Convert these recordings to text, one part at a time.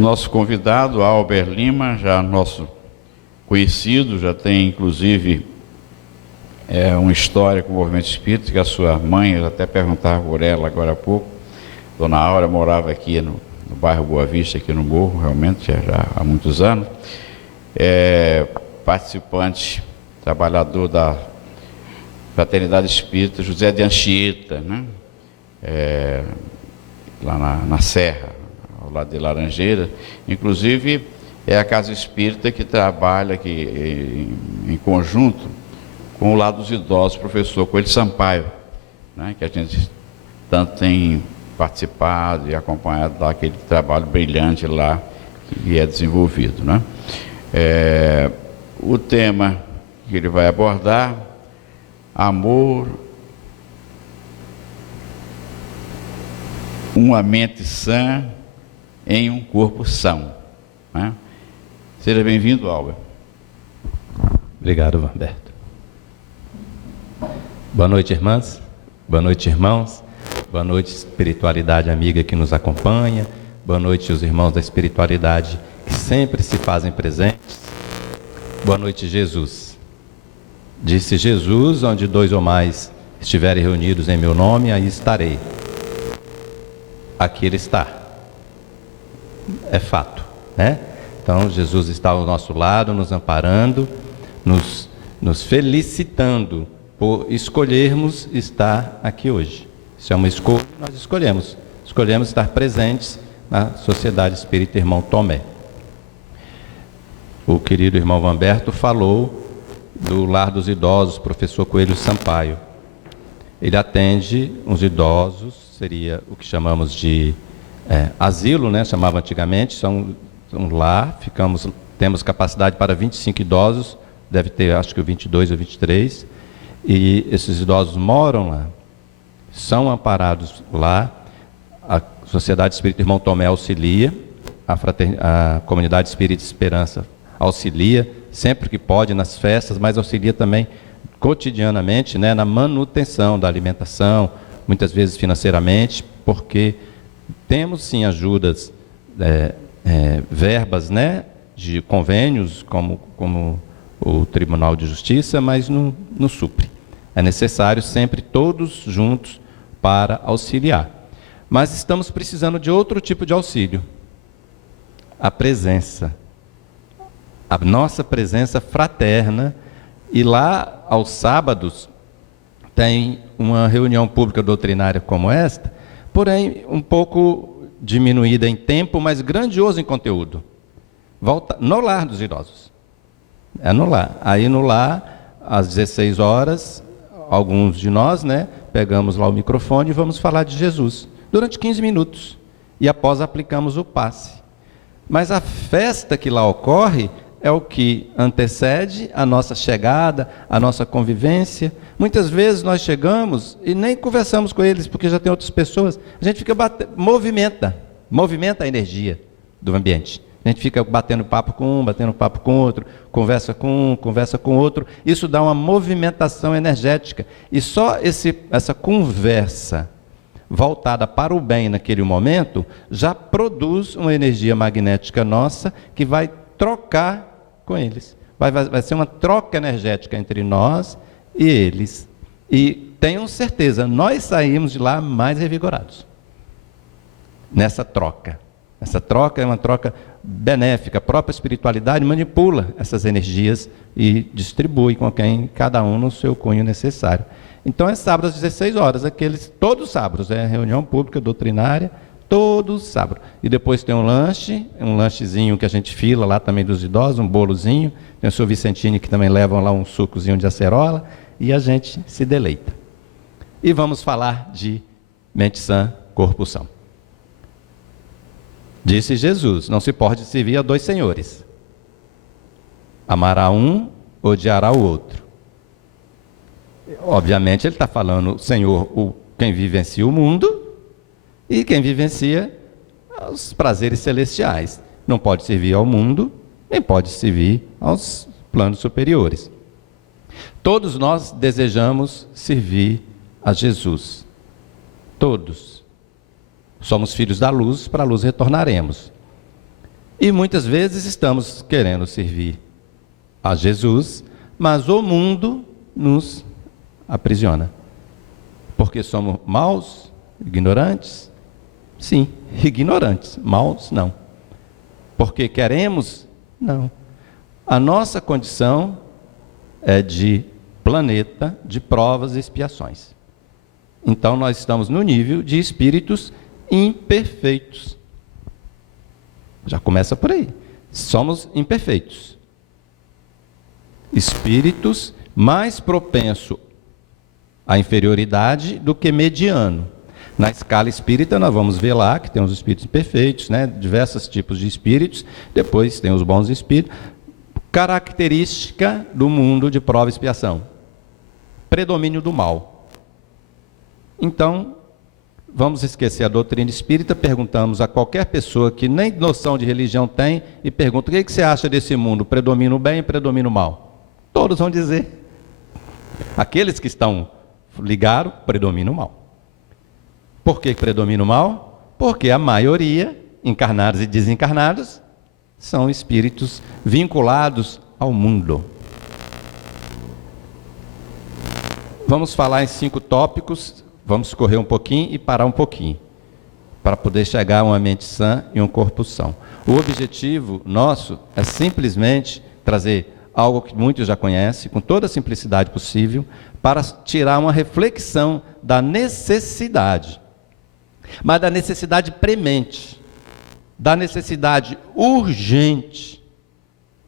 nosso convidado, Albert Lima, já nosso conhecido, já tem inclusive uma história com o movimento espírita, que a sua mãe, eu até perguntava por ela agora há pouco, Dona Aura morava aqui no bairro Boa Vista, aqui no Morro, realmente já há muitos anos, participante, trabalhador da Fraternidade Espírita José de Anchieta, né? Lá na Serra, ao lado de Laranjeira. Inclusive é a Casa Espírita que trabalha aqui em conjunto com o lado dos idosos, professor Coelho Sampaio, né? Que a gente tanto tem participado e acompanhado daquele trabalho brilhante lá que é desenvolvido, né? O tema que ele vai abordar: amor, uma mente sã em um corpo são, né? Seja bem-vindo, Albert. Obrigado, Vanberto. Boa noite, irmãs. Boa noite, irmãos. Boa noite, espiritualidade amiga que nos acompanha. Boa noite, os irmãos da espiritualidade que sempre se fazem presentes. Boa noite, Jesus. Disse Jesus: onde 2 ou mais estiverem reunidos em meu nome, aí estarei. Aqui ele está. É fato, né? Então Jesus está ao nosso lado, nos amparando, nos felicitando por escolhermos estar aqui hoje. Isso é uma escolha, nós escolhemos estar presentes na Sociedade Espírita Irmão Tomé. O querido irmão Vanberto falou do Lar dos Idosos, professor Coelho Sampaio. Ele atende uns idosos, seria o que chamamos de asilo, né? Chamava antigamente, são um lar, temos capacidade para 25 idosos, deve ter acho que 22 ou 23, e esses idosos moram lá, são amparados lá. A Sociedade Espírita Irmão Tomé auxilia, a Comunidade Espírita Esperança auxilia, sempre que pode, nas festas, mas auxilia também cotidianamente, né, na manutenção da alimentação, muitas vezes financeiramente, porque temos sim ajudas, verbas, né, de convênios, como o Tribunal de Justiça, mas não supre. É necessário sempre todos juntos para auxiliar. Mas estamos precisando de outro tipo de auxílio. A presença. A nossa presença fraterna. E lá, aos sábados, tem uma reunião pública doutrinária como esta, porém um pouco diminuída em tempo, mas grandioso em conteúdo. Volta no Lar dos Idosos. É no lar. Aí no lar, às 16 horas, alguns de nós, né, pegamos lá o microfone e vamos falar de Jesus, durante 15 minutos. E após aplicamos o passe. Mas a festa que lá ocorre é o que antecede a nossa chegada, a nossa convivência. Muitas vezes nós chegamos e nem conversamos com eles, porque já tem outras pessoas. A gente fica movimenta a energia do ambiente. A gente fica batendo papo com um, batendo papo com outro, conversa com um, conversa com outro. Isso dá uma movimentação energética. E só essa conversa voltada para o bem naquele momento, já produz uma energia magnética nossa que vai trocar com eles. Vai ser uma troca energética entre nós e eles. E tenham certeza, nós saímos de lá mais revigorados. Nessa troca. Essa troca é uma troca benéfica. A própria espiritualidade manipula essas energias e distribui com quem, cada um no seu cunho necessário. Então é sábado às 16 horas, todos os sábados, reunião pública doutrinária, todos os sábados. E depois tem um lanchezinho que a gente fila lá também dos idosos, um bolozinho, tem o senhor Vicentini que também levam lá um sucozinho de acerola, e a gente se deleita. E vamos falar de mente sã, corpo são. Disse Jesus: não se pode servir a 2 senhores. Amará um, odiará o outro. Obviamente ele está falando, Senhor, quem vivencia o mundo e quem vivencia os prazeres celestiais. Não pode servir ao mundo, nem pode servir aos planos superiores. Todos nós desejamos servir a Jesus. Todos. Somos filhos da luz, para a luz retornaremos. E muitas vezes estamos querendo servir a Jesus, mas o mundo nos aprisiona. Porque somos maus, ignorantes? Sim, ignorantes. Maus, não. Porque queremos? Não. A nossa condição é de planeta de provas e expiações. Então nós estamos no nível de espíritos imperfeitos. Já começa por aí. Somos imperfeitos. Espíritos mais propensos à inferioridade do que mediano. Na escala espírita nós vamos ver lá que tem os espíritos imperfeitos, né? Diversos tipos de espíritos, depois tem os bons espíritos. Característica do mundo de prova e expiação: predomínio do mal. Então, vamos esquecer a doutrina espírita, perguntamos a qualquer pessoa que nem noção de religião tem e pergunta: o que você acha desse mundo? Predomina o bem e predomina o mal? Todos vão dizer. Aqueles que estão ligados, predomina o mal. Por que predomina o mal? Porque a maioria, encarnados e desencarnados, são espíritos vinculados ao mundo. Vamos falar em 5 tópicos, vamos correr um pouquinho e parar um pouquinho, para poder chegar a uma mente sã e um corpo são. O objetivo nosso é simplesmente trazer algo que muitos já conhecem, com toda a simplicidade possível, para tirar uma reflexão da necessidade, mas da necessidade premente, da necessidade urgente,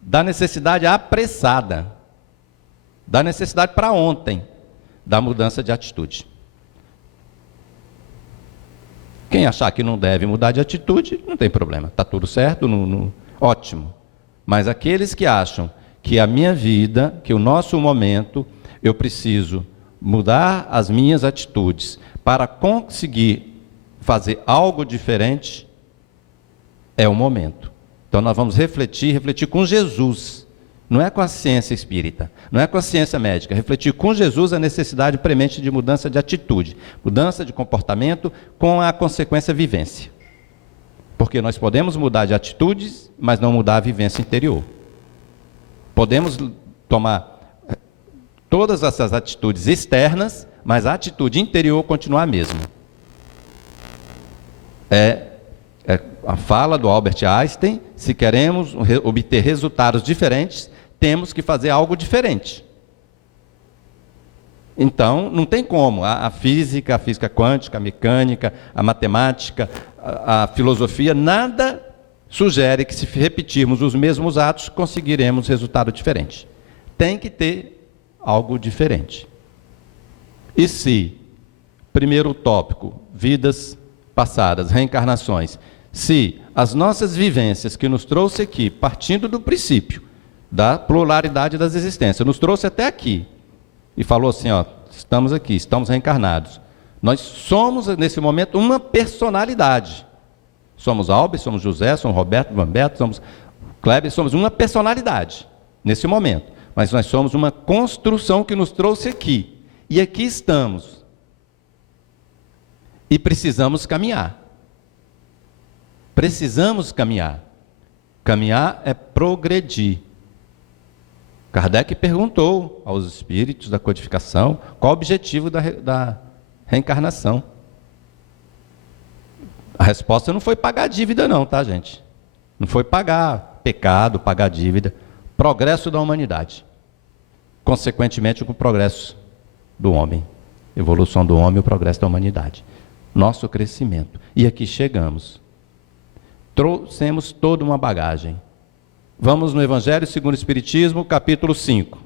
da necessidade apressada, da necessidade para ontem, da mudança de atitude. Quem achar que não deve mudar de atitude, não tem problema, está tudo certo, ótimo. Mas aqueles que acham que a minha vida, que o nosso momento, eu preciso mudar as minhas atitudes para conseguir fazer algo diferente, é o momento. Então nós vamos refletir com Jesus. Não é com a ciência espírita, não é com a ciência médica. Refletir com Jesus a necessidade premente de mudança de atitude, mudança de comportamento com a consequência vivência. Porque nós podemos mudar de atitudes, mas não mudar a vivência interior. Podemos tomar todas essas atitudes externas, mas a atitude interior continuar a mesma. É a fala do Albert Einstein: se queremos obter resultados diferentes, temos que fazer algo diferente. Então, não tem como. A física quântica, a mecânica, a matemática, a filosofia, nada sugere que se repetirmos os mesmos atos, conseguiremos resultado diferente. Tem que ter algo diferente. E se, primeiro tópico, vidas passadas, reencarnações, se as nossas vivências que nos trouxe aqui, partindo do princípio da pluralidade das existências, nos trouxe até aqui e falou assim, ó, estamos aqui, estamos reencarnados. Nós somos, nesse momento, uma personalidade. Somos Albert, somos José, somos Roberto, Vamberto, somos Kleber, somos uma personalidade, nesse momento. Mas nós somos uma construção que nos trouxe aqui. E aqui estamos. E precisamos caminhar. Precisamos caminhar. Caminhar é progredir. Kardec perguntou aos espíritos da codificação qual o objetivo da reencarnação. A resposta não foi pagar dívida não, tá, gente? Não foi pagar pecado, pagar dívida. Progresso da humanidade. Consequentemente, com o progresso do homem. Evolução do homem e o progresso da humanidade. Nosso crescimento. E aqui chegamos. Trouxemos toda uma bagagem. Vamos no Evangelho segundo o Espiritismo, capítulo 5.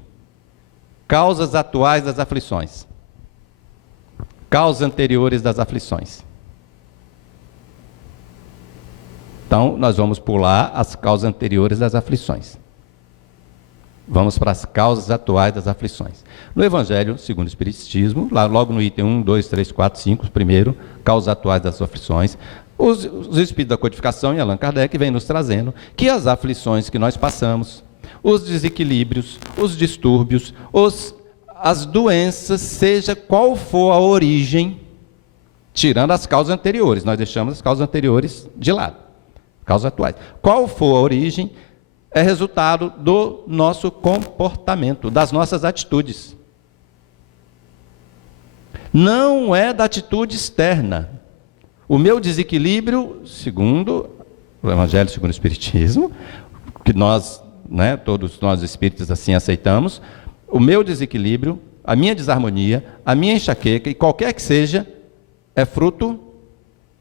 Causas atuais das aflições. Causas anteriores das aflições. Então, nós vamos pular as causas anteriores das aflições. Vamos para as causas atuais das aflições. No Evangelho segundo o Espiritismo, lá logo no item 1, 2, 3, 4, 5, primeiro, causas atuais das aflições, os espíritos da codificação e Allan Kardec vêm nos trazendo que as aflições que nós passamos, os desequilíbrios, os distúrbios, as doenças, seja qual for a origem, tirando as causas anteriores, nós deixamos as causas anteriores de lado. causas atuais. Qual for a origem, é resultado do nosso comportamento, das nossas atitudes. Não é da atitude externa. O meu desequilíbrio, segundo o Evangelho, segundo o Espiritismo, que nós, todos nós espíritas assim aceitamos, o meu desequilíbrio, a minha desarmonia, a minha enxaqueca, e qualquer que seja, é fruto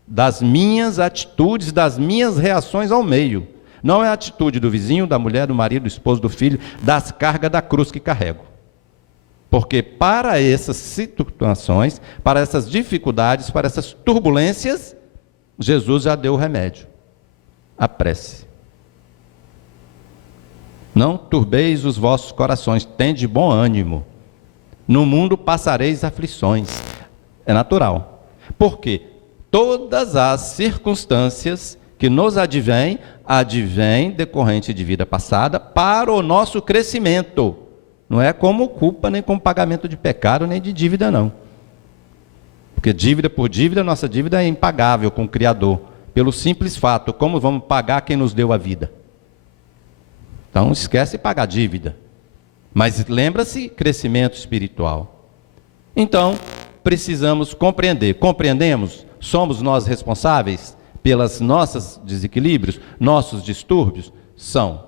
das minhas atitudes, das minhas reações ao meio. Não é a atitude do vizinho, da mulher, do marido, do esposo, do filho, das cargas da cruz que carrego. Porque para essas situações, para essas dificuldades, para essas turbulências, Jesus já deu o remédio, a prece. Não turbeis os vossos corações, tende bom ânimo. No mundo passareis aflições. É natural. Por quê? Todas as circunstâncias que nos advêm decorrente de vida passada para o nosso crescimento. Não é como culpa, nem como pagamento de pecado, nem de dívida, não. Porque dívida por dívida, nossa dívida é impagável com o Criador. Pelo simples fato, como vamos pagar quem nos deu a vida? Então, esquece pagar dívida. Mas lembra-se, crescimento espiritual. Então, precisamos compreender. Compreendemos? Somos nós responsáveis pelas nossos desequilíbrios, nossos distúrbios? São.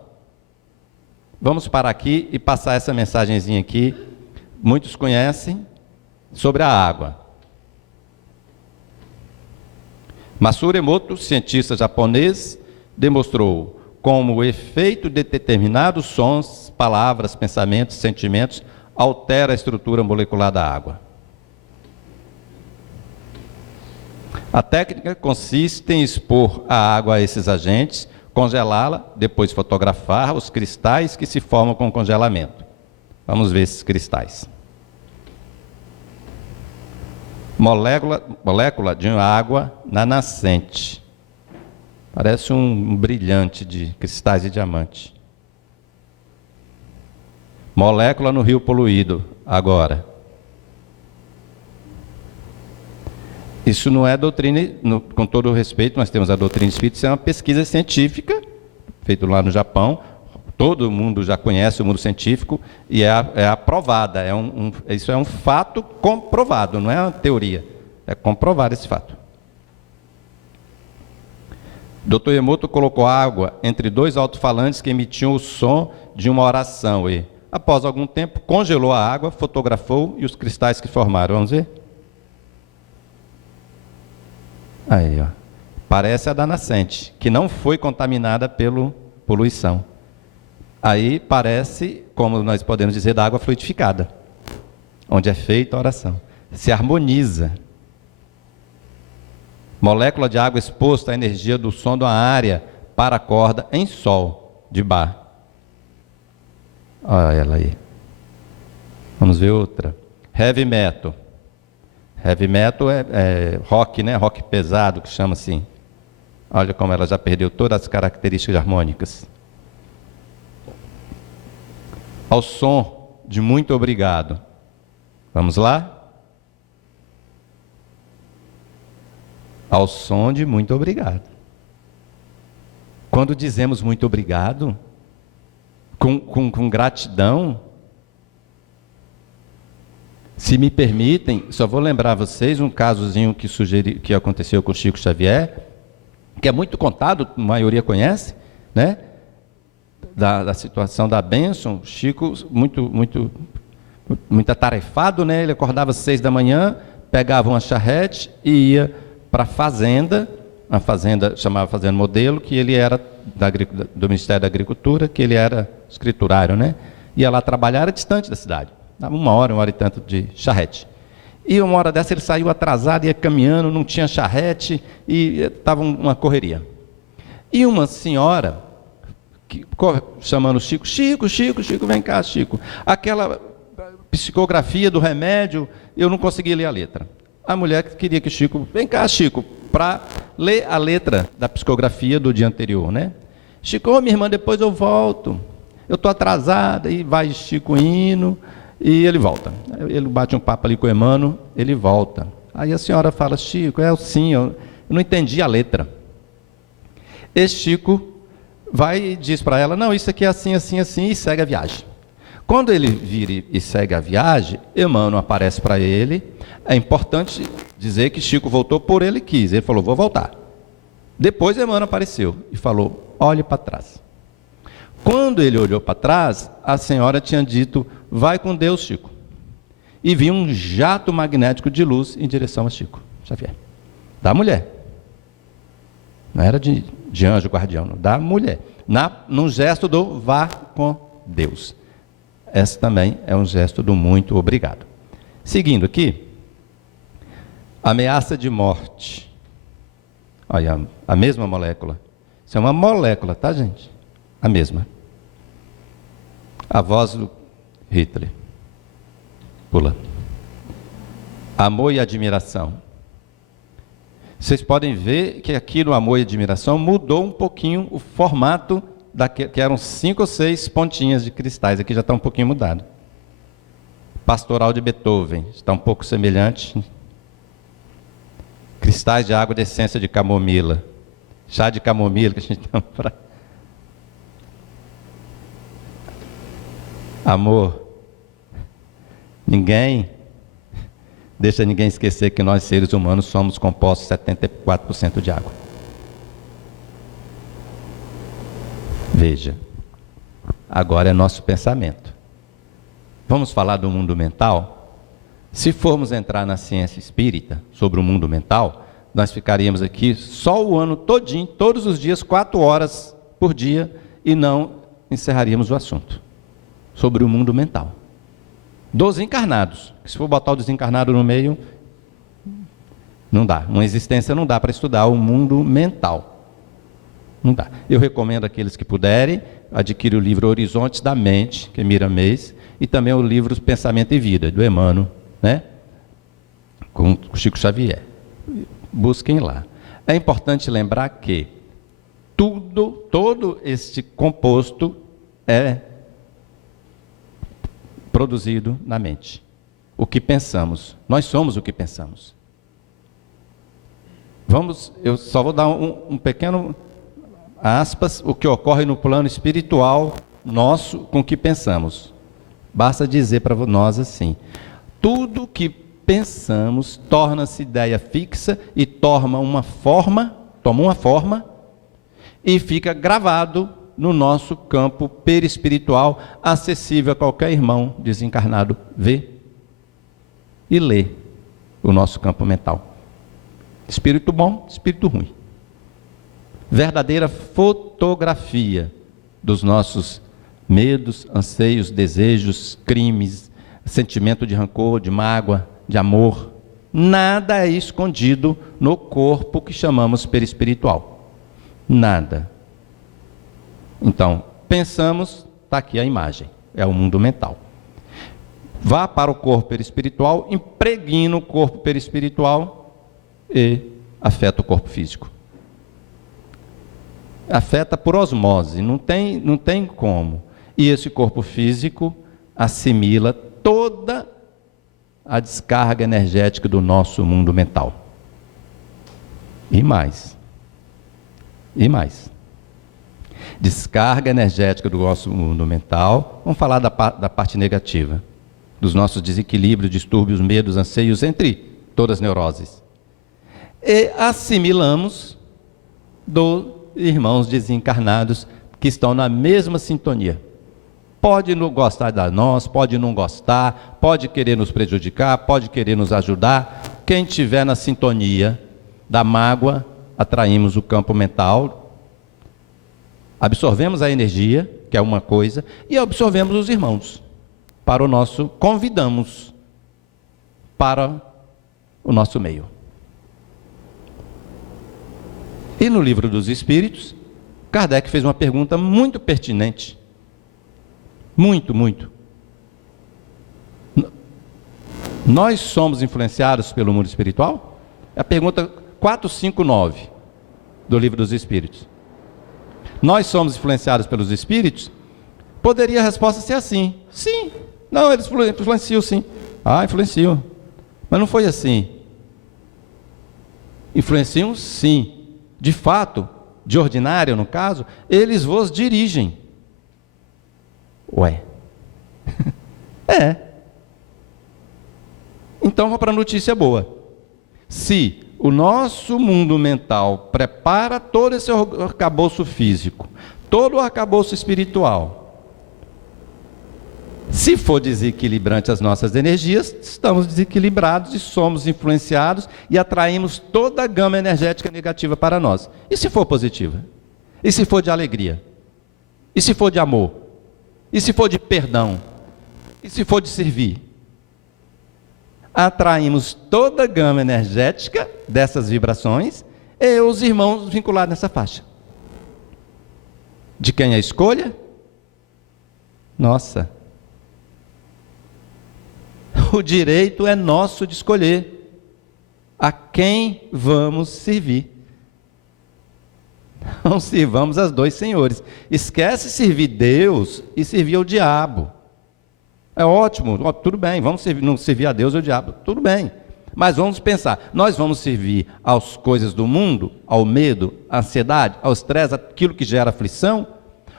Vamos parar aqui e passar essa mensagenzinha aqui. Muitos conhecem sobre a água. Masaru Emoto, cientista japonês, demonstrou como o efeito de determinados sons, palavras, pensamentos, sentimentos altera a estrutura molecular da água. A técnica consiste em expor a água a esses agentes, congelá-la, depois fotografar os cristais que se formam com o congelamento. Vamos ver esses cristais. Molécula de água na nascente. Parece um brilhante de cristais de diamante. Molécula no rio poluído, agora. Isso não é doutrina, com todo o respeito, nós temos a doutrina espírita, isso é uma pesquisa científica, feita lá no Japão, todo mundo já conhece o mundo científico, e é aprovada, isso é um fato comprovado, não é uma teoria, é comprovado esse fato. Dr. Emoto colocou água entre dois alto-falantes que emitiam o som de uma oração, e, após algum tempo, congelou a água, fotografou, e os cristais que formaram, vamos ver? Aí, ó. Parece a da nascente, que não foi contaminada pela poluição. Aí parece, como nós podemos dizer, da água fluidificada, onde é feita a oração. Se harmoniza. Molécula de água exposta à energia do som da área para a corda em sol de Bach. Olha ela aí. Vamos ver outra. Heavy metal. Heavy metal é rock, né? Rock pesado, que chama assim. Olha como ela já perdeu todas as características harmônicas. Ao som de muito obrigado. Vamos lá? Ao som de muito obrigado. Quando dizemos muito obrigado, com gratidão, se me permitem, só vou lembrar a vocês um casozinho que aconteceu com o Chico Xavier, que é muito contado, a maioria conhece, né? Da situação da bênção. Chico, muito atarefado, né? Ele acordava às 6 da manhã, pegava uma charrete e ia para a fazenda, chamava Fazenda Modelo, que ele era do Ministério da Agricultura, que ele era escriturário, né? Ia lá trabalhar, era distante da cidade. Dava uma hora e tanto de charrete. E uma hora dessa ele saiu atrasado, ia caminhando, não tinha charrete, e estava uma correria. E uma senhora, chamando o Chico, Chico, vem cá, Chico. Aquela psicografia do remédio, eu não conseguia ler a letra. A mulher queria que o Chico, vem cá, Chico, para ler a letra da psicografia do dia anterior, né? Chico, minha irmã, depois eu volto. Eu estou atrasada, e vai Chico indo. E ele volta. Ele bate um papo ali com o Emmanuel, ele volta. Aí a senhora fala, Chico, sim, eu não entendi a letra. E Chico vai e diz para ela, não, isso aqui é assim, assim, assim, e segue a viagem. Quando ele vira e segue a viagem, Emmanuel aparece para ele. É importante dizer que Chico voltou por ele quis. Ele falou, vou voltar. Depois Emmanuel apareceu e falou, olhe para trás. Quando ele olhou para trás, a senhora tinha dito, vai com Deus, Chico. E viu um jato magnético de luz em direção a Chico Xavier. Da mulher. Não era de anjo guardião, não. Da mulher. Num gesto do vá com Deus. Esse também é um gesto do muito obrigado. Seguindo aqui, ameaça de morte. Olha, a mesma molécula. Isso é uma molécula, tá, gente? A mesma. A voz do Hitler. Pula. Amor e admiração. Vocês podem ver que aqui no Amor e Admiração mudou um pouquinho o formato, que eram 5 ou 6 pontinhas de cristais. Aqui já está um pouquinho mudado. Pastoral de Beethoven, está um pouco semelhante. Cristais de água de essência de camomila. Chá de camomila que a gente tem para... Amor. Deixa ninguém esquecer que nós, seres humanos, somos compostos 74% de água. Veja, agora é nosso pensamento. Vamos falar do mundo mental? Se formos entrar na ciência espírita sobre o mundo mental, nós ficaríamos aqui só o ano todinho, todos os dias, 4 horas por dia, e não encerraríamos o assunto sobre o mundo mental. Dos encarnados. Se for botar o desencarnado no meio, não dá. Uma existência não dá para estudar o mundo mental. Não dá. Eu recomendo àqueles que puderem, adquirir o livro Horizontes da Mente, que é Miramês, e também o livro Pensamento e Vida, do Emmanuel, né? Com o Chico Xavier. Busquem lá. É importante lembrar que todo este composto é produzido na mente. O que pensamos. Nós somos o que pensamos. Eu só vou dar um pequeno aspas, o que ocorre no plano espiritual nosso com o que pensamos. Basta dizer para nós assim, tudo que pensamos torna-se ideia fixa e toma uma forma e fica gravado no nosso campo perispiritual, acessível a qualquer irmão desencarnado ver e ler o nosso campo mental. Espírito bom, espírito ruim. Verdadeira fotografia dos nossos medos, anseios, desejos, crimes, sentimento de rancor, de mágoa, de amor. Nada é escondido no corpo que chamamos perispiritual. Nada. Então, pensamos, está aqui a imagem, é o mundo mental. Vá para o corpo perispiritual, impregna o corpo perispiritual e afeta o corpo físico. Afeta por osmose, não tem como. E esse corpo físico assimila toda a descarga energética do nosso mundo mental. E mais. Descarga energética do nosso mundo mental. Vamos falar da parte negativa. Dos nossos desequilíbrios, distúrbios, medos, anseios, entre todas as neuroses. E assimilamos dos irmãos desencarnados que estão na mesma sintonia. Pode não gostar de nós, pode não gostar, pode querer nos prejudicar, pode querer nos ajudar. Quem estiver na sintonia da mágoa, atraímos o campo mental, absorvemos a energia, que é uma coisa, e absorvemos os irmãos. Convidamos para o nosso meio. E no Livro dos Espíritos, Kardec fez uma pergunta muito pertinente. Muito. Nós somos influenciados pelo mundo espiritual? É a pergunta 459 do Livro dos Espíritos. Nós somos influenciados pelos espíritos? Poderia a resposta ser assim. Sim. Não, eles influenciam sim. Influenciam. Mas não foi assim. Influenciam sim. De fato, de ordinária no caso, eles vos dirigem. Ué. É. Então vamos para a notícia boa. Se o nosso mundo mental prepara todo esse arcabouço físico, todo o arcabouço espiritual, se for desequilibrante as nossas energias, estamos desequilibrados e somos influenciados e atraímos toda a gama energética negativa para nós. E se for positiva? E se for de alegria? E se for de amor? E se for de perdão? E se for de servir? Atraímos toda a gama energética dessas vibrações e os irmãos vinculados nessa faixa. De quem é a escolha? Nossa. O direito é nosso de escolher a quem vamos servir. Não sirvamos aos dois senhores. Esquece servir Deus e servir ao diabo. É ótimo, tudo bem, vamos servir, não servir a Deus ou ao diabo, tudo bem. Mas vamos pensar, nós vamos servir às coisas do mundo, ao medo, à ansiedade, ao estresse, aquilo que gera aflição?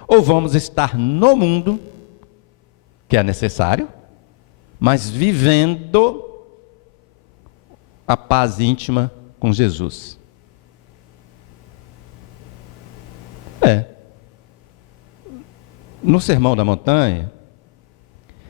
Ou vamos estar no mundo, que é necessário, mas vivendo a paz íntima com Jesus? No Sermão da Montanha,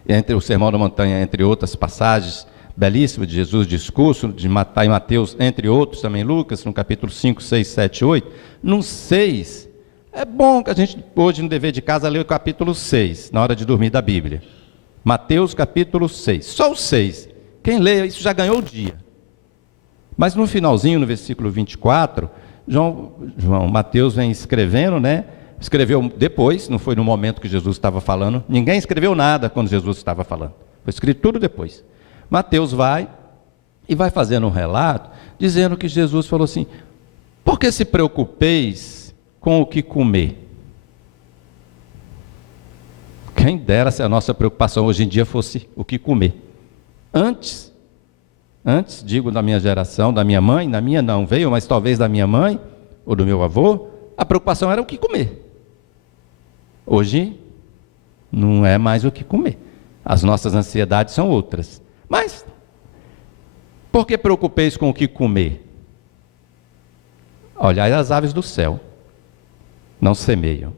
entre o Sermão da Montanha, entre outras passagens belíssimas de Jesus, discurso de Mateus, entre outros também Lucas, no capítulo 5, 6, 7, 8, no 6, é bom que a gente, hoje no dever de casa, lê o capítulo 6, na hora de dormir da Bíblia. Mateus capítulo 6, só o 6, quem lê isso já ganhou o dia. Mas no finalzinho, no versículo 24, Mateus vem escrevendo, né? Escreveu depois, não foi no momento que Jesus estava falando, ninguém escreveu nada quando Jesus estava falando, foi escrito tudo depois. Mateus vai fazendo um relato, dizendo que Jesus falou assim: por que se preocupeis com o que comer? Quem dera se a nossa preocupação hoje em dia fosse o que comer. Antes, digo da minha geração, da minha mãe, na minha não veio, mas talvez da minha mãe, ou do meu avô, a preocupação era o que comer. Hoje, não é mais o que comer. As nossas ansiedades são outras. Mas, por que preocupeis com o que comer? Olhai as aves do céu, não semeiam.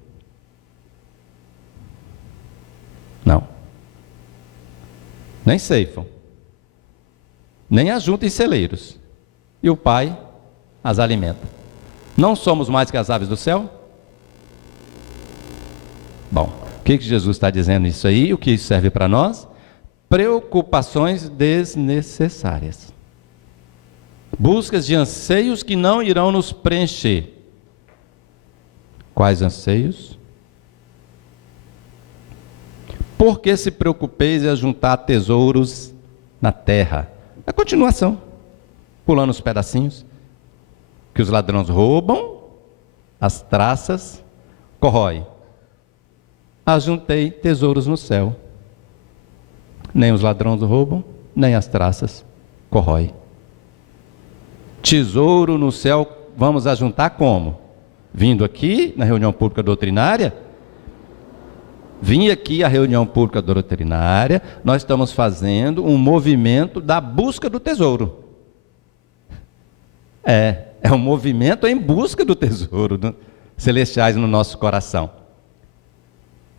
Não. Nem ceifam. Nem ajuntam em celeiros. E o Pai as alimenta. Não somos mais que as aves do céu? Bom, o que Jesus está dizendo isso aí? O que isso serve para nós? Preocupações desnecessárias. Buscas de anseios que não irão nos preencher. Quais anseios? Por que se preocupeis em ajuntar tesouros na terra? A continuação, pulando os pedacinhos, que os ladrões roubam, as traças corroem. Ajuntei tesouros no céu. Nem os ladrões roubam, nem as traças corroem. Tesouro no céu, vamos ajuntar como? Vindo aqui na reunião pública doutrinária? Vim aqui à reunião pública doutrinária, nós estamos fazendo um movimento da busca do tesouro. É um movimento em busca do tesouro celestiais no nosso coração.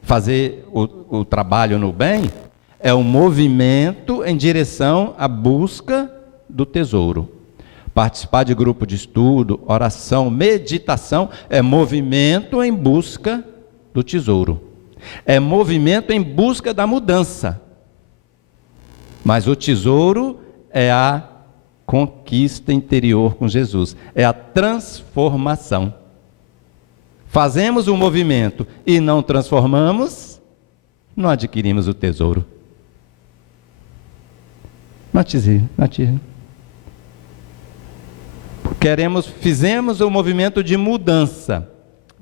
Fazer o trabalho no bem é um movimento em direção à busca do tesouro. Participar de grupo de estudo, oração, meditação, é movimento em busca do tesouro. É movimento em busca da mudança. Mas o tesouro é a conquista interior com Jesus, é a transformação. Fazemos um movimento e não transformamos, não adquirimos o tesouro. Fizemos um movimento de mudança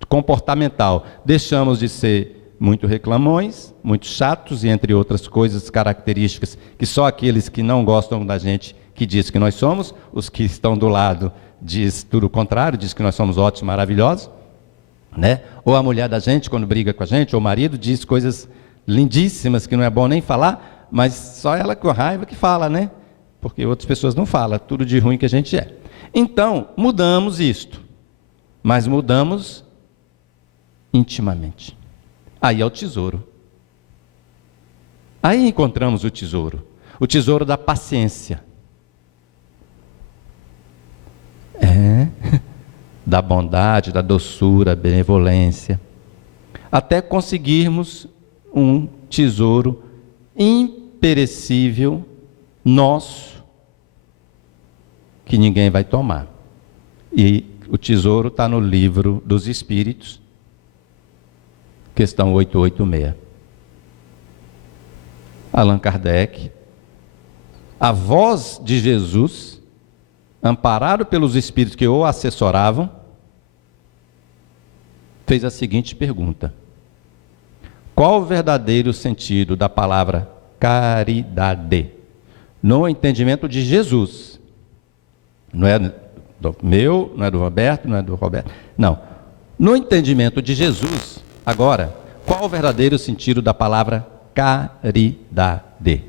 comportamental, deixamos de ser muito reclamões, muito chatos, e entre outras coisas, características que só aqueles que não gostam da gente que diz que nós somos, os que estão do lado diz tudo o contrário, diz que nós somos ótimos, maravilhosos, né? Ou a mulher da gente, quando briga com a gente, ou o marido, diz coisas lindíssimas que não é bom nem falar, mas só ela com raiva que fala, né? Porque outras pessoas não falam, tudo de ruim que a gente é. Então, mudamos isto, mas mudamos intimamente. Aí é o tesouro. Aí encontramos o tesouro da paciência. Da bondade, da doçura, benevolência, até conseguirmos um tesouro imperecível nosso, que ninguém vai tomar. E o tesouro está no Livro dos Espíritos, questão 886. Allan Kardec, a voz de Jesus, amparado pelos espíritos que o assessoravam, fez a seguinte pergunta: qual o verdadeiro sentido da palavra caridade? No entendimento de Jesus. Não é do meu, não é do Roberto, não é do Roberto. Não. No entendimento de Jesus, agora, qual o verdadeiro sentido da palavra caridade?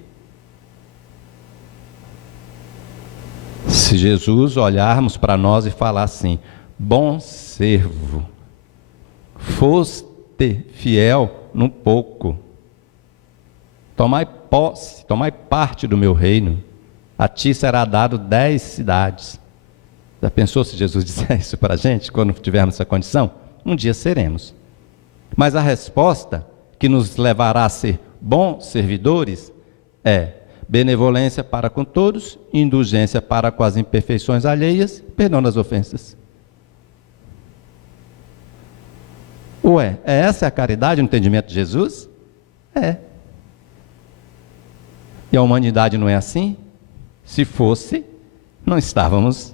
Se Jesus olharmos para nós e falar assim: bom servo, foste fiel no pouco, tomai posse, tomai parte do meu reino, a ti será dado 10 cidades. Já pensou se Jesus disser isso para a gente, quando tivermos essa condição? Um dia seremos. Mas a resposta que nos levará a ser bons servidores é benevolência para com todos, indulgência para com as imperfeições alheias, perdão das ofensas. Ué, essa é a caridade no entendimento de Jesus? É. E a humanidade não é assim? Se fosse, não estávamos...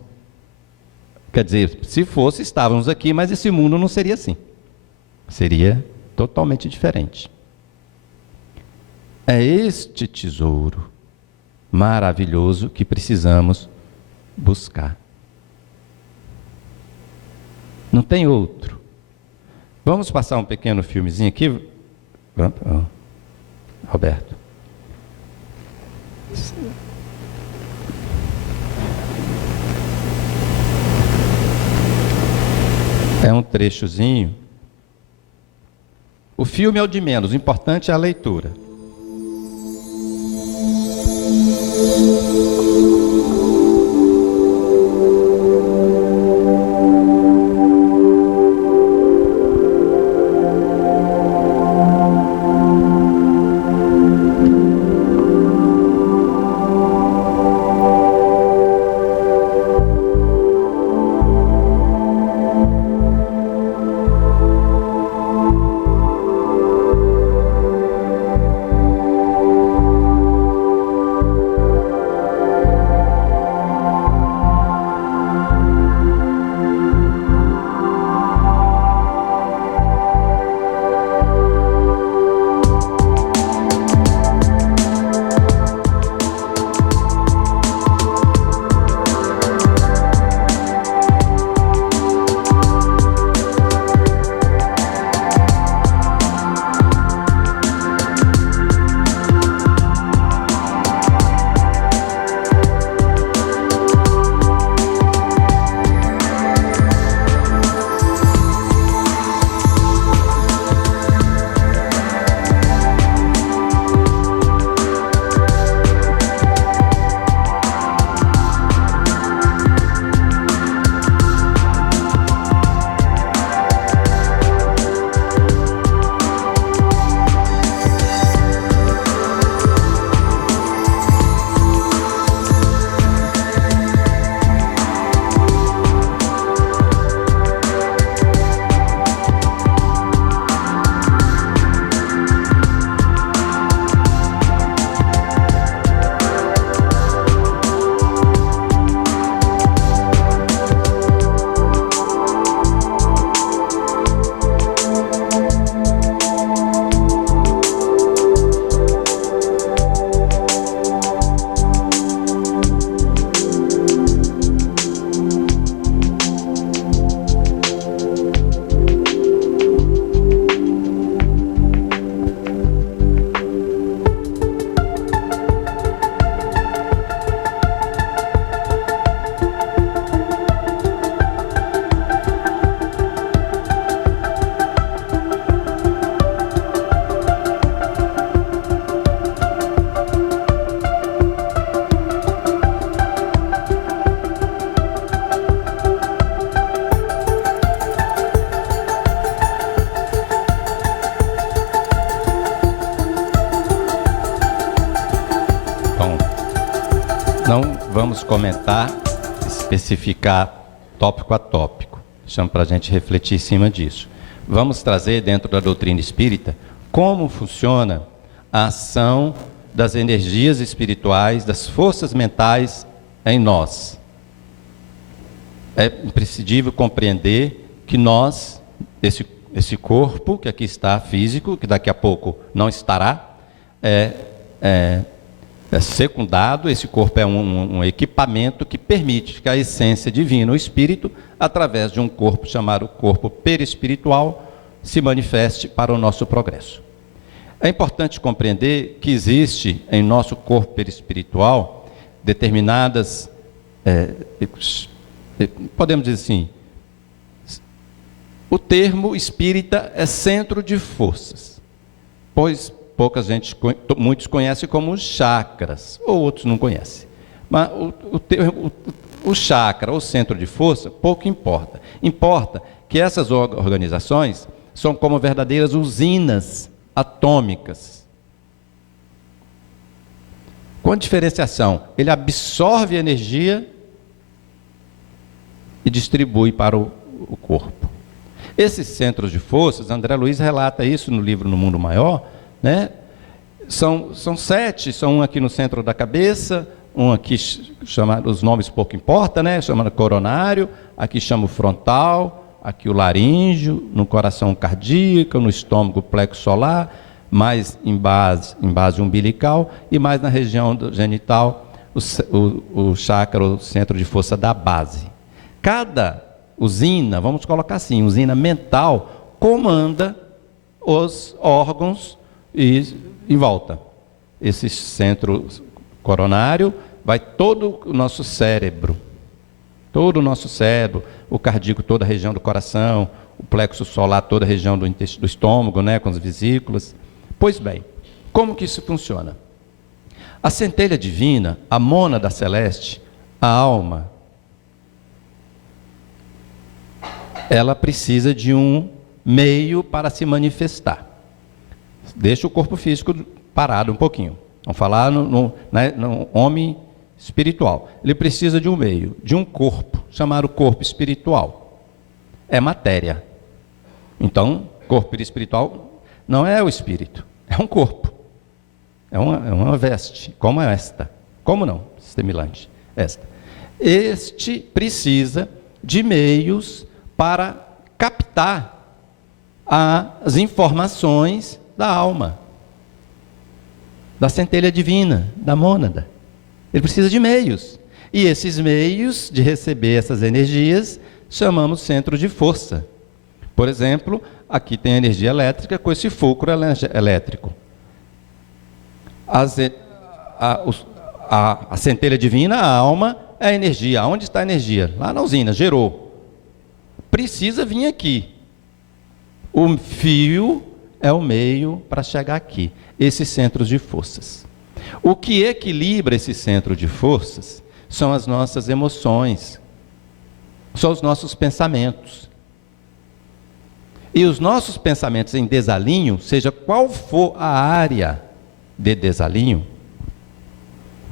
Quer dizer, se fosse, estávamos aqui, mas esse mundo não seria assim. Seria totalmente diferente. É este tesouro maravilhoso que precisamos buscar. Não tem outro. Vamos passar um pequeno filmezinho aqui? Roberto. É um trechozinho. O filme é o de menos, o importante é a leitura. Não vamos comentar, especificar tópico a tópico. Chamo para a gente refletir em cima disso. Vamos trazer dentro da doutrina espírita como funciona a ação das energias espirituais, das forças mentais em nós. É imprescindível compreender que nós, esse corpo que aqui está físico, que daqui a pouco não estará, é secundado. Esse corpo é um equipamento que permite que a essência divina, o espírito, através de um corpo chamado corpo perispiritual, se manifeste para o nosso progresso. É importante compreender que existe em nosso corpo perispiritual determinadas, podemos dizer assim, o termo espírita é centro de forças, pois muitos conhecem como chakras, ou outros não conhecem. Mas o chakra, ou centro de força, pouco importa. Importa que essas organizações são como verdadeiras usinas atômicas. Com a diferenciação, ele absorve energia e distribui para o corpo. Esses centros de forças, André Luiz relata isso no livro No Mundo Maior, né? São 7, são um aqui no centro da cabeça, um aqui chamado, os nomes pouco importa, né? Chamado coronário, aqui chama o frontal, aqui o laríngeo, no coração cardíaco, no estômago plexo solar, mais em base umbilical e mais na região do genital, o chakra, o centro de força da base. Cada usina, vamos colocar assim, usina mental, comanda os órgãos e em volta. Esse centro coronário vai todo o nosso cérebro, o cardíaco, toda a região do coração, o plexo solar, toda a região do estômago, né, com as vesículas. Pois bem, como que isso funciona? A centelha divina, a mônada celeste, a alma, ela precisa de um meio para se manifestar. Deixa o corpo físico parado um pouquinho. Vamos falar no homem espiritual. Ele precisa de um meio, de um corpo, chamado corpo espiritual. É matéria. Então, corpo espiritual não é o espírito, é um corpo. É uma veste, como esta. Como não? Semelhante. Esta. Este precisa de meios para captar as informações da alma, da centelha divina, da mônada. Ele precisa de meios. E esses meios de receber essas energias chamamos centro de força. Por exemplo, aqui tem a energia elétrica com esse fulcro elétrico. A centelha divina, a alma, é a energia. Onde está a energia? Lá na usina, gerou. Precisa vir aqui. O fio é o meio para chegar aqui, esses centros de forças. O que equilibra esse centro de forças são as nossas emoções, são os nossos pensamentos. E os nossos pensamentos em desalinho, seja qual for a área de desalinho,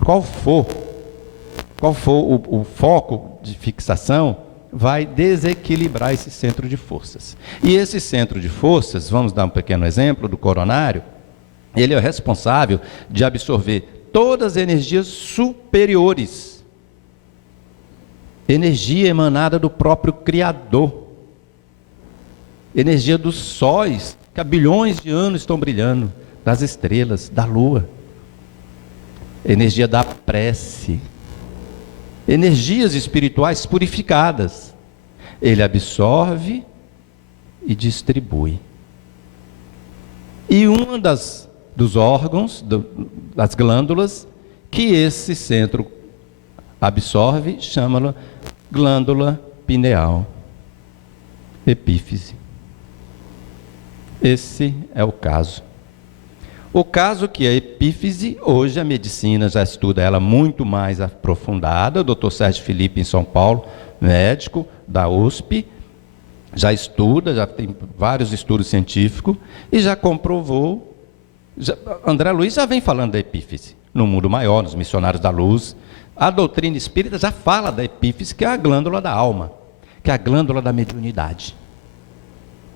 qual for o foco de fixação, vai desequilibrar esse centro de forças. E esse centro de forças, vamos dar um pequeno exemplo do coronário, ele é o responsável de absorver todas as energias superiores. Energia emanada do próprio Criador. Energia dos sóis, que há bilhões de anos estão brilhando, das estrelas, da lua. Energia da prece. Energias espirituais purificadas. Ele absorve e distribui. E uma dos órgãos, das glândulas, que esse centro absorve, chama-la glândula pineal, epífise. Esse é o caso. O caso que a epífise, hoje a medicina já estuda ela muito mais aprofundada. O Dr. Sérgio Felipe, em São Paulo, médico da USP, já estuda, já tem vários estudos científicos e já comprovou. André Luiz já vem falando da epífise no Mundo Maior, nos Missionários da Luz, A doutrina espírita já fala da epífise, que é a glândula da alma, que é a glândula da mediunidade.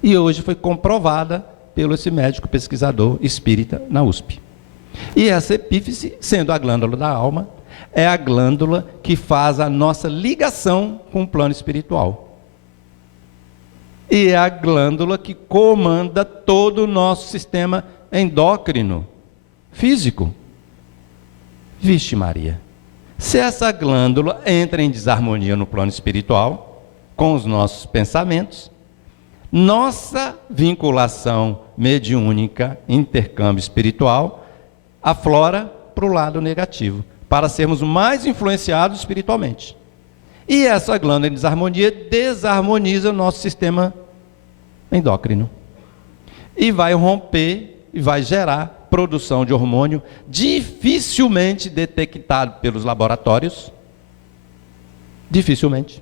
E hoje foi comprovada pelo esse médico pesquisador espírita na USP. E essa epífise, sendo a glândula da alma, é a glândula que faz a nossa ligação com o plano espiritual. E é a glândula que comanda todo o nosso sistema endócrino, físico. Vixe Maria, se essa glândula entra em desarmonia no plano espiritual, com os nossos pensamentos, nossa vinculação mediúnica, intercâmbio espiritual, aflora para o lado negativo, para sermos mais influenciados espiritualmente. E essa glândula em desarmonia desarmoniza o nosso sistema endócrino. E vai romper, e vai gerar produção de hormônio dificilmente detectado pelos laboratórios. Dificilmente.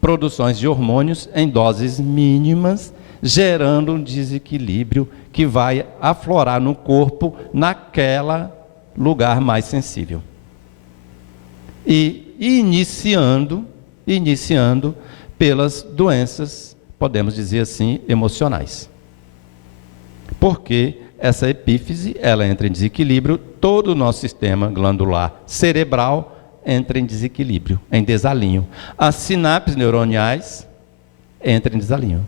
Produções de hormônios em doses mínimas, gerando um desequilíbrio que vai aflorar no corpo, naquele lugar mais sensível. E iniciando pelas doenças, podemos dizer assim, emocionais. Porque essa epífise, ela entra em desequilíbrio, todo o nosso sistema glandular cerebral entra em desequilíbrio, em desalinho. As sinapses neuroniais entram em desalinho.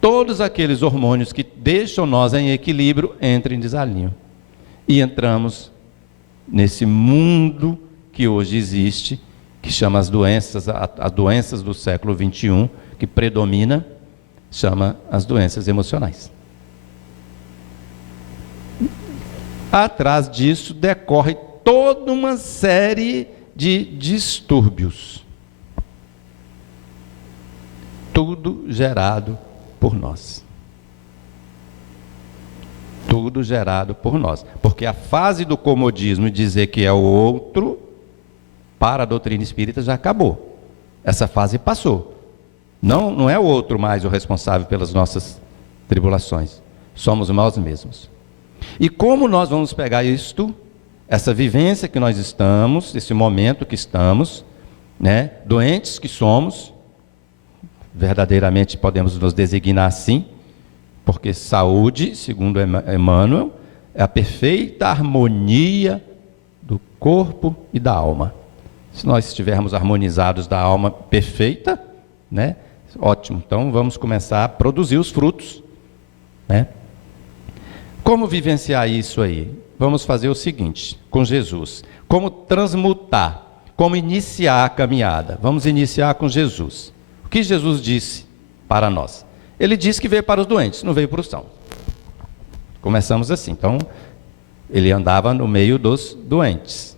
Todos aqueles hormônios que deixam nós em equilíbrio entram em desalinho. E entramos nesse mundo que hoje existe, que chama as doenças do século XXI, que predomina, chama as doenças emocionais. Atrás disso decorre toda uma série de distúrbios. Tudo gerado por nós. Tudo gerado por nós. Porque a fase do comodismo, dizer que é o outro, para a doutrina espírita já acabou. Essa fase passou. Não é o outro mais o responsável pelas nossas tribulações. Somos nós mesmos. E como nós vamos pegar isto, essa vivência que nós estamos, esse momento que estamos, né, doentes que somos, verdadeiramente podemos nos designar assim, porque saúde, segundo Emmanuel, é a perfeita harmonia do corpo e da alma. Se nós estivermos harmonizados da alma perfeita, né, ótimo, então vamos começar a produzir os frutos, né? Como vivenciar isso aí? Vamos fazer o seguinte, com Jesus. Como transmutar, como iniciar a caminhada. Vamos iniciar com Jesus. O que Jesus disse para nós? Ele disse que veio para os doentes, não veio para os sãos. Começamos assim. Então, ele andava no meio dos doentes.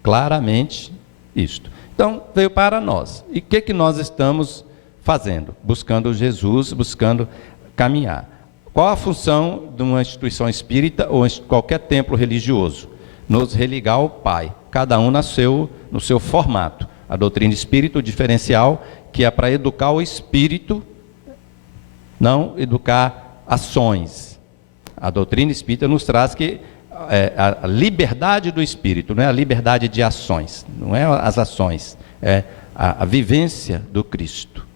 Claramente isto. Então, veio para nós. E o que nós estamos fazendo? Buscando Jesus, buscando caminhar. Qual a função de uma instituição espírita ou qualquer templo religioso? Nos religar ao Pai, cada um no seu formato. A doutrina espírita, o diferencial, que é para educar o espírito, não educar ações. A doutrina espírita nos traz que a liberdade do espírito, não é a liberdade de ações, não é as ações, é a vivência do Cristo.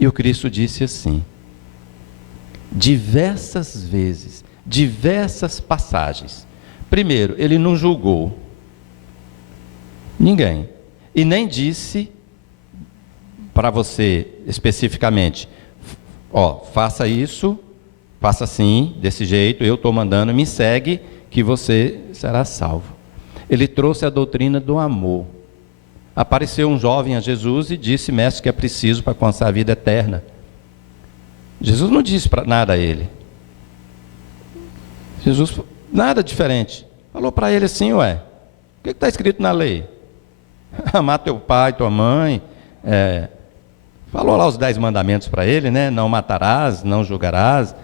E o Cristo disse assim, diversas vezes, diversas passagens. Primeiro, ele não julgou ninguém e nem disse para você especificamente, faça isso, faça assim, desse jeito, eu estou mandando, me segue que você será salvo. Ele trouxe a doutrina do amor. Apareceu um jovem a Jesus e disse, mestre, que é preciso para alcançar a vida eterna. Jesus não disse nada a ele. Jesus, nada diferente. Falou para ele assim, o que está escrito na lei? Amar teu pai, tua mãe. Falou lá os 10 mandamentos para ele, né? Não matarás, não julgarás,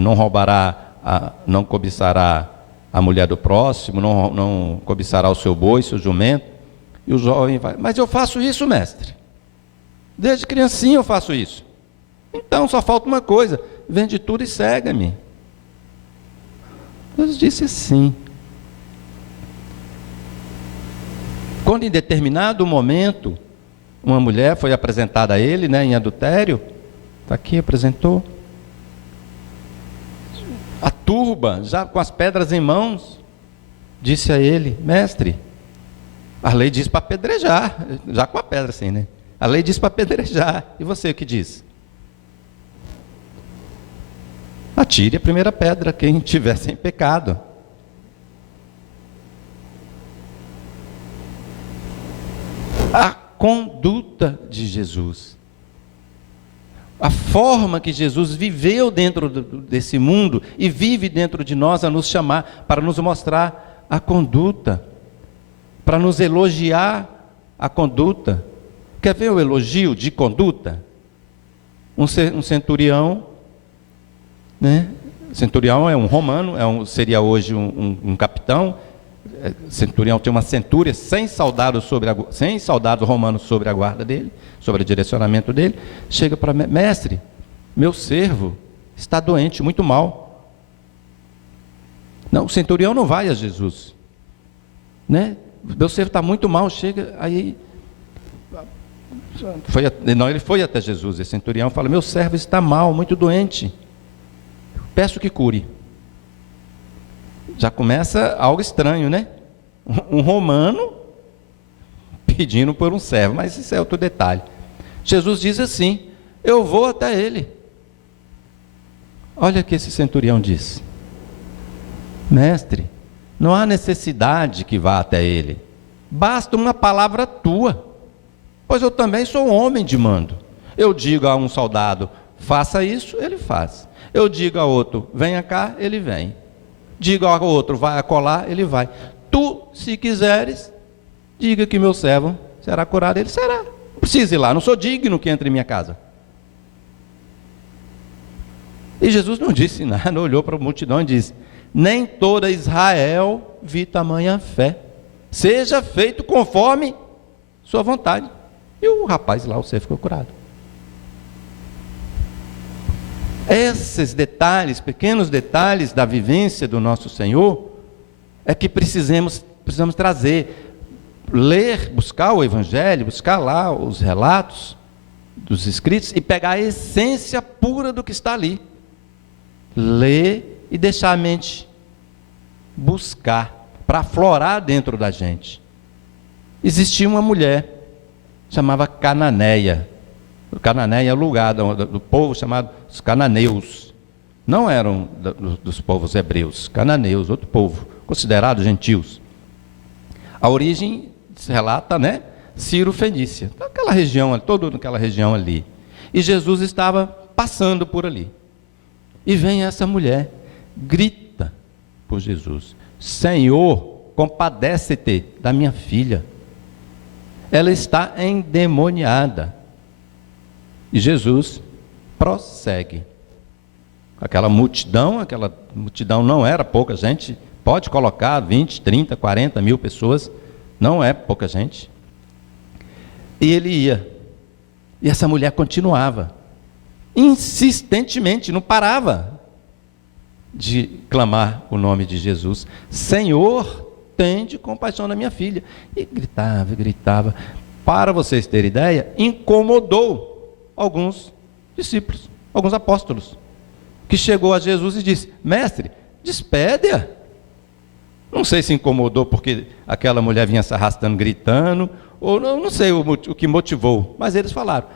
não roubará, não cobiçará a mulher do próximo, não cobiçará o seu boi, seu jumento. E o jovem vai, mas eu faço isso, mestre. Desde criancinha eu faço isso. Então, só falta uma coisa, vende tudo e segue-me. Jesus disse assim, Quando em determinado momento, uma mulher foi apresentada a ele, né, em adultério, está aqui, apresentou, a turba, já com as pedras em mãos, disse a ele: mestre, a lei diz para apedrejar, já com a pedra assim, né? A lei diz para apedrejar, e você o que diz? Atire a primeira pedra, quem estiver sem pecado. A conduta de Jesus, a forma que Jesus viveu dentro desse mundo e vive dentro de nós, a nos chamar, para nos mostrar a conduta, para nos elogiar a conduta. Quer ver o elogio de conduta? Um centurião, né? Centurião é um romano, seria hoje um capitão. Centurião tem uma centúria, 100 soldados romanos sobre a guarda dele, sobre o direcionamento dele. Chega para mestre, meu servo está doente, muito mal. Não, o centurião não vai a Jesus, né? Meu servo está muito mal. Chega aí, ele foi até Jesus. Esse centurião fala: meu servo está mal, muito doente, peço que cure. Já começa algo estranho, né? Um romano pedindo por um servo, mas isso é outro detalhe. Jesus diz assim: eu vou até ele. Olha o que esse centurião diz: mestre, não há necessidade que vá até ele, basta uma palavra tua, pois eu também sou homem de mando. Eu digo a um soldado: faça isso, ele faz. Eu digo a outro: venha cá, ele vem. Diga ao outro: vai acolá, ele vai. Tu, se quiseres, diga que meu servo será curado, ele será. Não precisa ir lá, não sou digno que entre em minha casa. E Jesus não disse nada, olhou para a multidão e disse: nem toda Israel vi tamanha fé, seja feito conforme sua vontade. E o rapaz lá, o servo, ficou curado. Esses detalhes, pequenos detalhes da vivência do nosso Senhor, é que precisamos trazer, ler, buscar o Evangelho, buscar lá os relatos dos escritos e pegar a essência pura do que está ali. Ler e deixar a mente buscar, para aflorar dentro da gente. Existia uma mulher, chamava Cananeia. Cananeia é o lugar do povo chamado os cananeus. Não eram dos povos hebreus, cananeus, outro povo, considerados gentios. A origem se relata, né? Ciro-Fenícia, naquela região, toda naquela região ali. E Jesus estava passando por ali. E vem essa mulher, grita por Jesus: Senhor, compadece-te da minha filha. Ela está endemoniada. E Jesus prossegue. Aquela multidão não era pouca gente, pode colocar 20, 30, 40 mil pessoas, não é pouca gente. E ele ia, e essa mulher continuava, insistentemente, não parava de clamar o nome de Jesus: Senhor, tende compaixão da minha filha. E gritava. Para vocês terem ideia, incomodou alguns discípulos, alguns apóstolos, que chegou a Jesus e disse: mestre, despede-a. Não sei se incomodou porque aquela mulher vinha se arrastando, gritando, ou não sei o que motivou, mas eles falaram: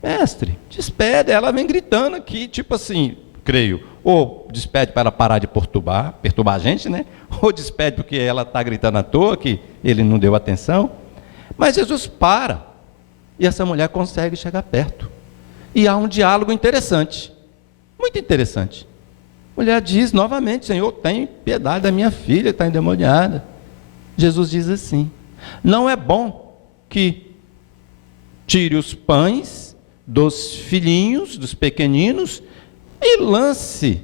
mestre, despede, ela vem gritando aqui, tipo assim, creio, ou despede para ela parar de perturbar a gente, né? Ou despede porque ela está gritando à toa, que ele não deu atenção. Mas Jesus para, e essa mulher consegue chegar perto. E há um diálogo interessante, muito interessante. A mulher diz novamente: Senhor, tem piedade da minha filha, está endemoniada. Jesus diz assim: não é bom que tire os pães dos filhinhos, dos pequeninos, e lance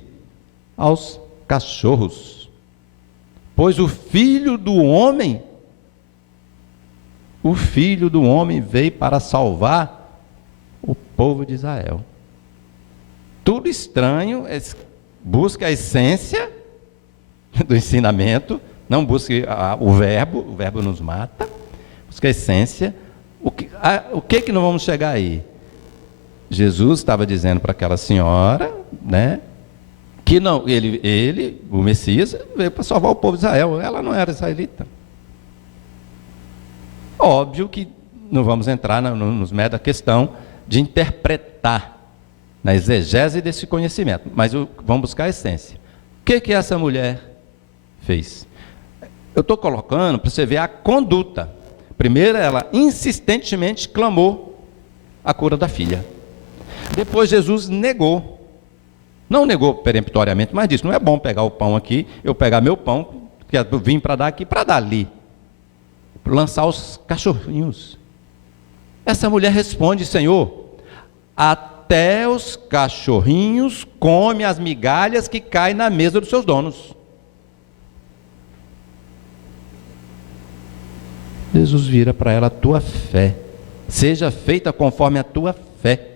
aos cachorros, pois o Filho do Homem veio para salvar o povo de Israel. Tudo estranho, busca a essência do ensinamento, não busque o verbo nos mata. busca a essência. O que não vamos chegar aí? Jesus estava dizendo para aquela senhora, né, que não, ele, o Messias, veio para salvar o povo de Israel. Ela não era israelita. Óbvio que não vamos entrar nos méritos da questão de interpretar, na exegese desse conhecimento, mas vamos buscar a essência. O que essa mulher fez? Eu estou colocando para você ver a conduta. Primeiro, ela insistentemente clamou a cura da filha. Depois, Jesus negou. Não negou peremptoriamente, mas disse: não é bom pegar o pão aqui, eu pegar meu pão, que eu vim para dar aqui, para dar ali. Lançar os cachorrinhos. Essa mulher responde: Senhor, até os cachorrinhos comem as migalhas que caem na mesa dos seus donos. Jesus vira para ela: a tua fé seja feita conforme a tua fé.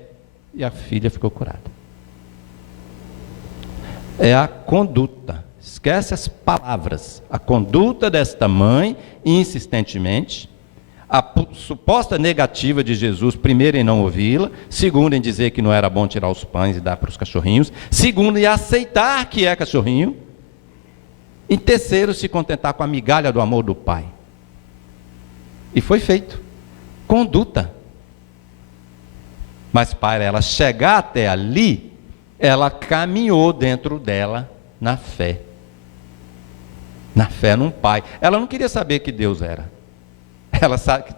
E a filha ficou curada. É a conduta, esquece as palavras, a conduta desta mãe, insistentemente, a suposta negativa de Jesus, primeiro em não ouvi-la, segundo em dizer que não era bom tirar os pães e dar para os cachorrinhos, segundo em aceitar que é cachorrinho, e terceiro, se contentar com a migalha do amor do Pai. E foi feito. Conduta. Mas para ela chegar até ali, ela caminhou dentro dela na fé. Na fé num Pai. Ela não queria saber que Deus era.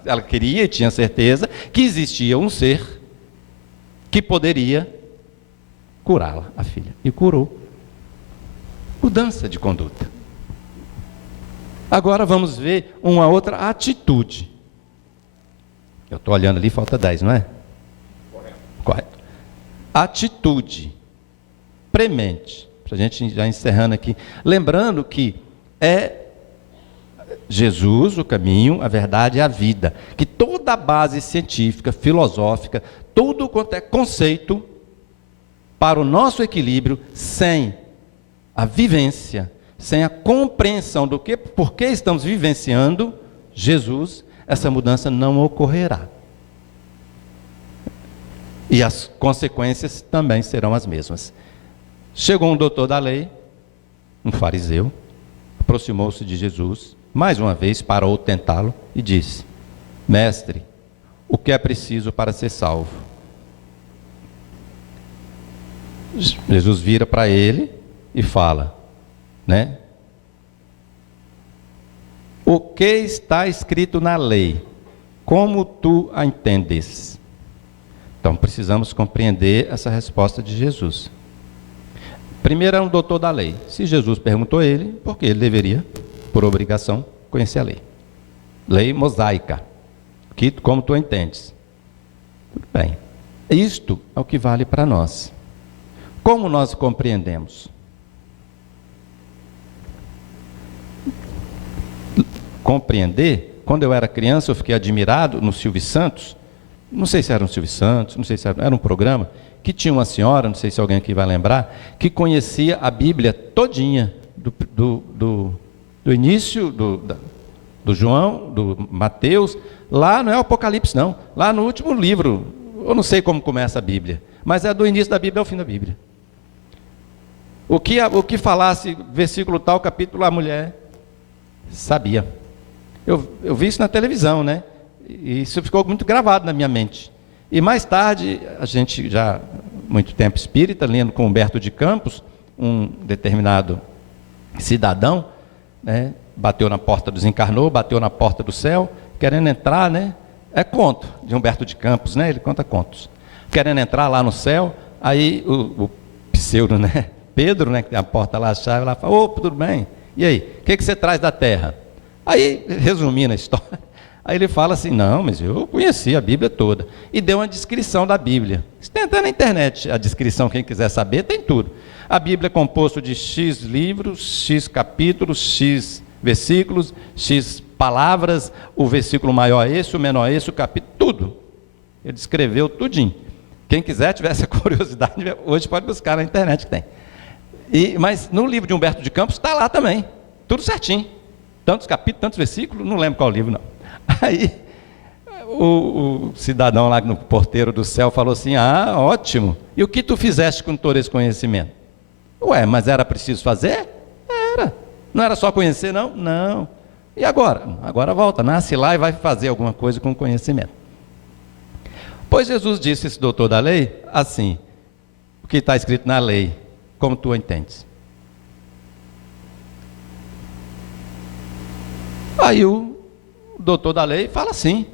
Ela queria e tinha certeza que existia um ser que poderia curá-la, a filha. E curou. Mudança de conduta. Agora vamos ver uma outra atitude. Eu estou olhando ali, falta 10, não é? Correto. Atitude premente. Para a gente já encerrando aqui. Lembrando que é Jesus, o caminho, a verdade e a vida. Que toda a base científica, filosófica, tudo quanto é conceito para o nosso equilíbrio, sem a vivência, sem a compreensão do que, por que estamos vivenciando Jesus, essa mudança não ocorrerá. E as consequências também serão as mesmas. Chegou um doutor da lei, um fariseu, aproximou-se de Jesus, mais uma vez parou tentá-lo e disse: Mestre, o que é preciso para ser salvo? Jesus vira para ele e fala, né? O que está escrito na lei? Como tu a entendes? Então precisamos compreender essa resposta de Jesus. Primeiro é um doutor da lei. Se Jesus perguntou a ele, porque ele deveria, por obrigação, conhecer a lei. Lei mosaica. Como tu entendes? Tudo bem. Isto é o que vale para nós. Como nós compreendemos? Compreender, quando eu era criança, eu fiquei admirado no Silvio Santos. Não sei se era um Silvio Santos, não sei se era um programa, que tinha uma senhora, não sei se alguém aqui vai lembrar, que conhecia a Bíblia todinha, do início do João, do Mateus, lá não é o Apocalipse não, lá no último livro, eu não sei como começa a Bíblia, mas é do início da Bíblia ao fim da Bíblia. O que falasse versículo tal, capítulo, a mulher sabia. Eu vi isso na televisão, né? E isso ficou muito gravado na minha mente. E mais tarde, a gente já, muito tempo espírita, lendo com Humberto de Campos, um determinado cidadão, né, bateu na porta, desencarnou, bateu na porta do céu, querendo entrar, né? É conto de Humberto de Campos, né? Ele conta contos. Querendo entrar lá no céu, aí o pseudo, né? Pedro, né, que tem a porta lá, a chave, lá fala: ô, tudo bem? E aí, o que você traz da terra? Aí, resumindo a história, aí ele fala assim: não, mas eu conheci a Bíblia toda. E deu uma descrição da Bíblia. Você tem até na internet a descrição, quem quiser saber, tem tudo. A Bíblia é composta de X livros, X capítulos, X versículos, X palavras, o versículo maior é esse, o menor é esse, o capítulo, tudo. Ele descreveu tudinho. Quem quiser, tiver essa curiosidade, hoje pode buscar na internet que tem. Mas no livro de Humberto de Campos está lá também, tudo certinho. Tantos capítulos, tantos versículos, não lembro qual livro não. Aí o cidadão lá no porteiro do céu falou assim: ah, ótimo, e o que tu fizeste com todo esse conhecimento? Ué, mas era preciso fazer? Era. Não era só conhecer, não? Não. E agora? Agora volta, nasce lá e vai fazer alguma coisa com o conhecimento. Pois Jesus disse, esse doutor da lei, assim: o que está escrito na lei, como tu entendes? Aí o doutor da lei fala assim: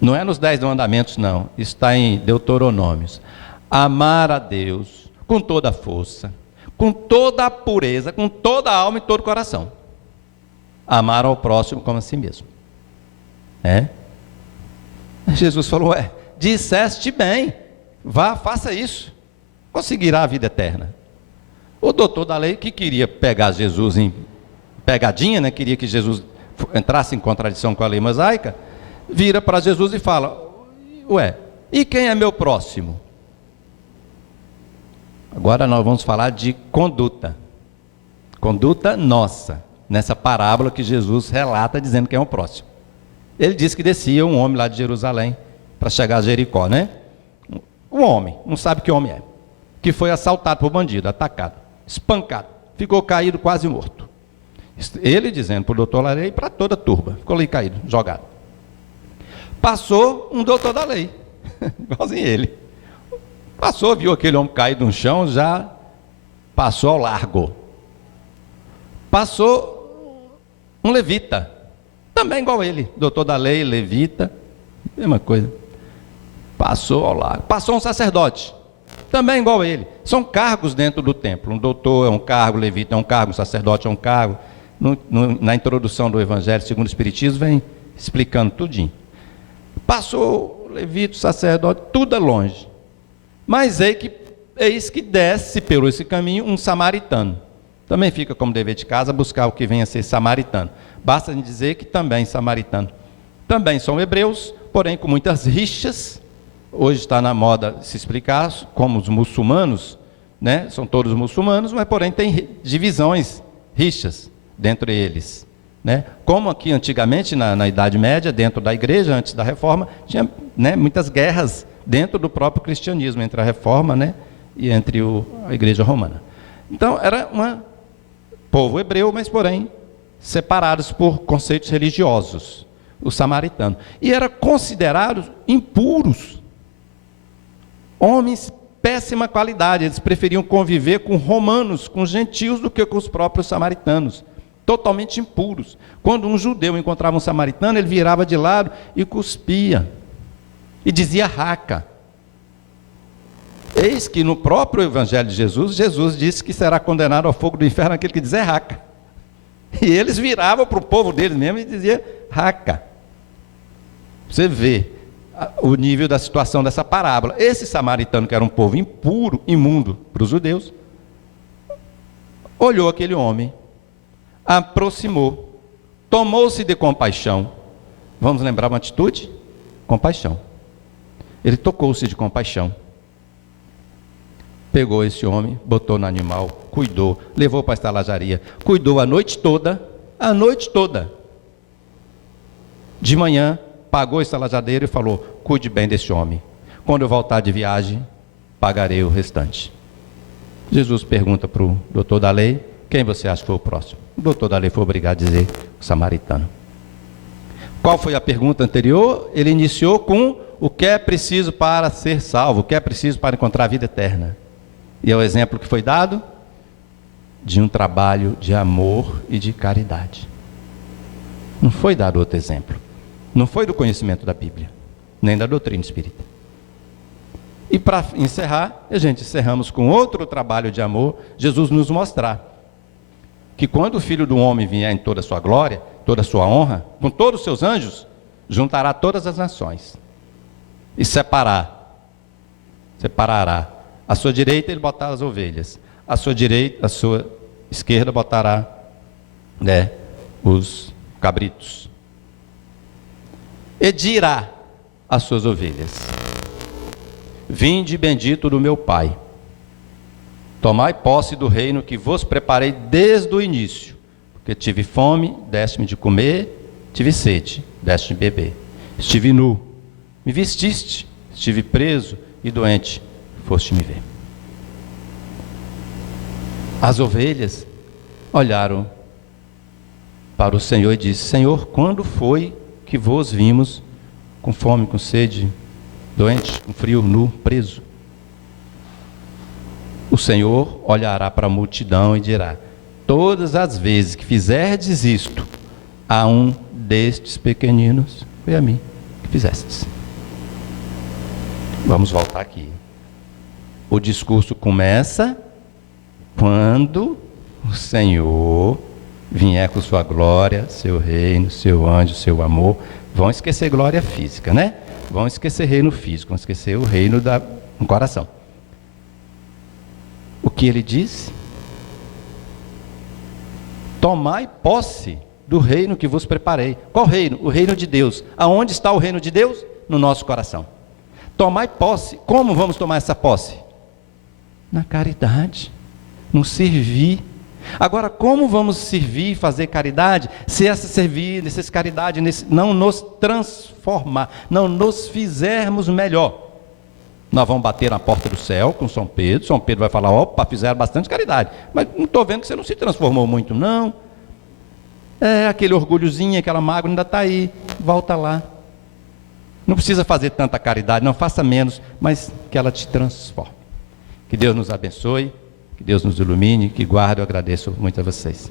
não é nos 10 mandamentos, não, está em Deuteronômios: amar a Deus com toda a força, com toda a pureza, com toda a alma e todo o coração. Amar ao próximo como a si mesmo. Jesus falou: disseste bem, vá, faça isso, conseguirá a vida eterna. O doutor da lei, que queria pegar Jesus em pegadinha, queria que Jesus entrasse em contradição com a lei mosaica, vira para Jesus e fala: e quem é meu próximo? Agora nós vamos falar de conduta nossa, nessa parábola que Jesus relata dizendo quem é o próximo. Ele disse que descia um homem lá de Jerusalém para chegar a Jericó, Um homem, não sabe que homem é, que foi assaltado por bandido, atacado, espancado, ficou caído quase morto. Ele dizendo para o doutor da lei e para toda a turba, ficou ali caído, jogado. Passou um doutor da lei, igualzinho ele. Passou, viu aquele homem caído no chão, já passou ao largo. Passou um levita, também igual ele, doutor da lei, levita, mesma coisa. Passou ao largo. Passou um sacerdote, também igual ele. São cargos dentro do templo. Um doutor é um cargo, levita é um cargo, um sacerdote é um cargo. Na introdução do Evangelho segundo o Espiritismo vem explicando tudinho. Passou o levita, o sacerdote, tudo é longe. Mas eis que desce por esse caminho um samaritano. Também fica como dever de casa buscar o que venha a ser samaritano. Basta dizer que também samaritano. Também são hebreus, porém com muitas rixas. Hoje está na moda se explicar como os muçulmanos, são todos muçulmanos, mas porém tem divisões, rixas dentre eles. Como aqui antigamente, na Idade Média, dentro da igreja, antes da Reforma, tinha muitas guerras dentro do próprio cristianismo, entre a Reforma e entre a Igreja Romana. Então, era um povo hebreu, mas porém separados por conceitos religiosos, os samaritanos. E eram considerados impuros, homens péssima qualidade. Eles preferiam conviver com romanos, com gentios, do que com os próprios samaritanos, totalmente impuros. Quando um judeu encontrava um samaritano, ele virava de lado e cuspia, e dizia raca. Eis que no próprio Evangelho de Jesus, Jesus disse que será condenado ao fogo do inferno aquele que dizer raca. E eles viravam para o povo deles mesmo e diziam raca. Você vê o nível da situação dessa parábola. Esse samaritano, que era um povo impuro, imundo para os judeus, olhou aquele homem, aproximou, tomou-se de compaixão. Vamos lembrar uma atitude? Compaixão. Ele tocou-se de compaixão. Pegou esse homem, botou no animal, cuidou, levou para a estalajaria, cuidou a noite toda. De manhã, pagou o estalajadeiro e falou: cuide bem desse homem. Quando eu voltar de viagem, pagarei o restante. Jesus pergunta para o doutor da lei: quem você acha que foi o próximo? O doutor da lei foi obrigado a dizer: o samaritano. Qual foi a pergunta anterior? Ele iniciou com: o que é preciso para ser salvo? O que é preciso para encontrar a vida eterna? E é o exemplo que foi dado de um trabalho de amor e de caridade. Não foi dado outro exemplo. Não foi do conhecimento da Bíblia, nem da doutrina espírita. E para encerrar, encerramos com outro trabalho de amor, Jesus nos mostrar que quando o Filho do Homem vier em toda a sua glória, toda a sua honra, com todos os seus anjos, juntará todas as nações e separará. À sua direita ele botará as ovelhas, à sua esquerda botará os cabritos. E dirá às suas ovelhas: vinde bendito do meu Pai, tomai posse do reino que vos preparei desde o início, porque tive fome, deste-me de comer, tive sede, deste-me beber, Estive nu, me vestiste. Estive preso e doente, foste me ver. As ovelhas olharam para o Senhor e disse: Senhor, quando foi que vos vimos com fome, com sede, doente, com frio, nu, preso? O Senhor olhará para a multidão e dirá: todas as vezes que fizerdes isto a um destes pequeninos, foi a mim que fizestes. Vamos voltar aqui. O discurso começa quando o Senhor vier com sua glória, seu reino, seu anjo, seu amor. Vão esquecer glória física, né? Vão esquecer reino físico, vão esquecer o reino no coração. O que ele diz? Tomai posse do reino que vos preparei. Qual reino? O reino de Deus. Aonde está o reino de Deus? No nosso coração. Tomai posse. Como vamos tomar essa posse? Na caridade, no servir. Agora, como vamos servir e fazer caridade, se essa servir, essa caridade não nos transformar, não nos fizermos melhor? Nós vamos bater na porta do céu com São Pedro vai falar: opa, fizeram bastante caridade, mas não estou vendo que você não se transformou muito, não. Aquele orgulhozinho, aquela mágoa ainda está aí, volta lá. Não precisa fazer tanta caridade, não, faça menos, mas que ela te transforme. Que Deus nos abençoe, que Deus nos ilumine, que guarde. Eu agradeço muito a vocês.